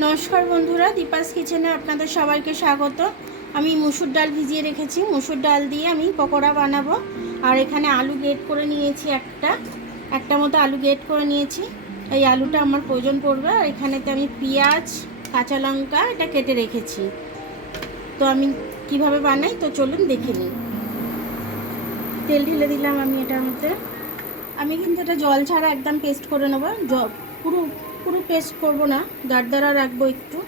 নমস্কার বন্ধুরা, দীপাস কিচেনে আপনাদের সবাইকে স্বাগত। আমি মুসুর ডাল ভিজিয়ে রেখেছি। মুসুর ডাল দিয়ে আমি পকোড়া বানাবো। আর এখানে আলু গ্রেট করে নিয়েছি, একটা মতো আলু গ্রেট করে নিয়েছি। এই আলুটা আমার প্রয়োজন পড়বে। আর এখানেতে আমি পেঁয়াজ, কাঁচা লঙ্কা এটা কেটে রেখেছি। তো আমি কিভাবে বানাই তো চলুন দেখে নিই। তেল ঢেলে দিলাম আমি এটার মধ্যে। আমি কিন্তু এটা জল ছাড়া একদম পেস্ট করে নেবো। পুরো পুরো পেস্ট করবো না, দাঁড়া রাখবো একটু,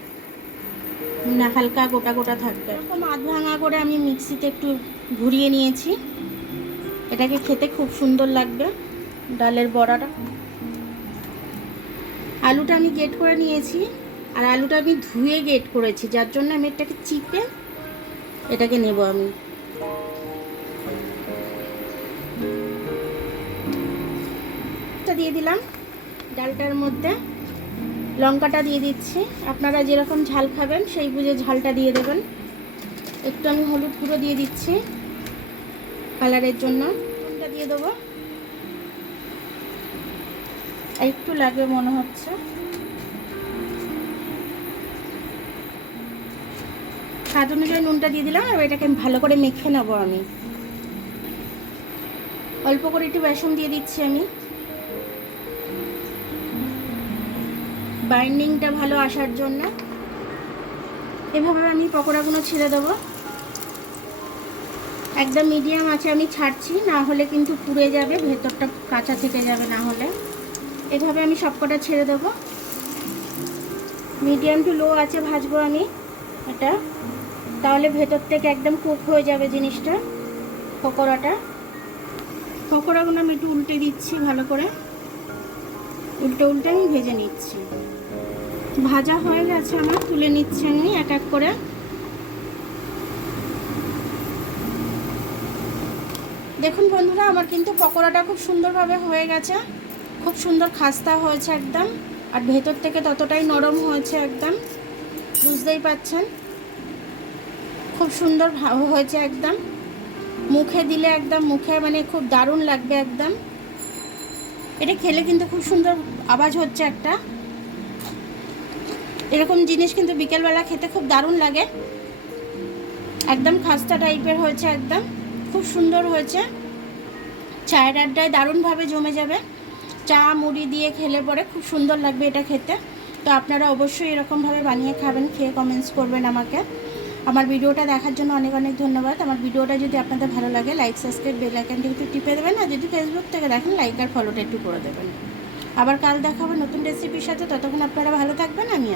না হালকা গোটা গোটা থাকবে। এরকম আধ ভাঙা করে আমি মিক্সিতে একটু ঘুরিয়ে নিয়েছি। এটাকে খেতে খুব সুন্দর লাগবে ডালের বড়াটা। আলুটা আমি গ্রেট করে নিয়েছি, আর আলুটা আমি ধুয়ে গ্রেট করেছি, যার জন্য আমি এটাকে চিপে এটাকে নেব। আমি দিয়ে দিলাম ডালটার মধ্যে, লঙ্কাটা দিয়ে দিচ্ছি। আপনারা যেরকম ঝাল খাবেন সেই বুঝে ঝালটা দিয়ে দেবেন। একটু আমি হলুদ গুঁড়ো দিয়ে দিচ্ছি কালারের জন্য। নুনটা দিয়ে দেবো, একটু লাগবে মনে হচ্ছে। স্বাদ অনুযায়ী নুনটা দিয়ে দিলাম। এবার এটাকে ভালো করে মেখে নেবো। আমি অল্প করে একটু বেসন দিয়ে দিচ্ছি আমি, বাইন্ডিংটা ভালো আসার জন্য। এভাবে আমি পকোড়াগুলো ছেড়ে দেবো। একদম মিডিয়াম আছে আমি ছাড়ছি, না হলে কিন্তু পুড়ে যাবে, ভেতরটা কাঁচা থেকে যাবে না হলে। এভাবে আমি সবকটা ছেড়ে দেবো। মিডিয়াম টু লো আছে ভাজবো আমি এটা, তাহলে ভেতর থেকে একদম কুক হয়ে যাবে জিনিসটা, পকোড়াগুলো আমি একটু উল্টে দিচ্ছি ভালো করে। উল্টে আমি ভেজে নিচ্ছি। ভাজা হয়ে গেছে আমার, তুলে নিচ্ছি আমি এক এক করে। দেখুন বন্ধুরা, আমার কিন্তু পকোড়াটা খুব সুন্দরভাবে হয়ে গেছে, খুব সুন্দর খাস্তা হয়েছে একদম, আর ভেতর থেকে ততটাই নরম হয়েছে একদম, বুঝতেই পাচ্ছেন। খুব সুন্দর হয়েছে একদম, মুখে দিলে একদম মুখে মানে খুব দারুণ লাগবে একদম। এটা খেলে কিন্তু খুব সুন্দর আওয়াজ হচ্ছে একটা। এরকম জিনিস কিন্তু বিকেলবেলা খেতে খুব দারুণ লাগে। একদম খাস্তা টাইপের হয়েছে একদম, খুব সুন্দর হয়েছে। চায়ের আড্ডায় দারুণভাবে জমে যাবে, চা মুড়ি দিয়ে খেলে পরে খুব সুন্দর লাগবে এটা খেতে। তো আপনারা অবশ্যই এরকমভাবে বানিয়ে খাবেন, খেয়ে কমেন্টস করবেন আমাকে। আমার ভিডিওটা দেখার জন্য অনেক অনেক ধন্যবাদ। আমার ভিডিওটা যদি আপনাদের ভালো লাগে লাইক, সাবস্ক্রাইব, বেল আইকনটি একটু টিপে দেবেন। আর যদি ফেসবুক থেকে দেখেন লাইক আর ফলোটা একটু করে দেবেন। আবার কাল দেখা হবে নতুন রেসিপির সাথে। ততক্ষণ আপনারা ভালো থাকবেন, আমি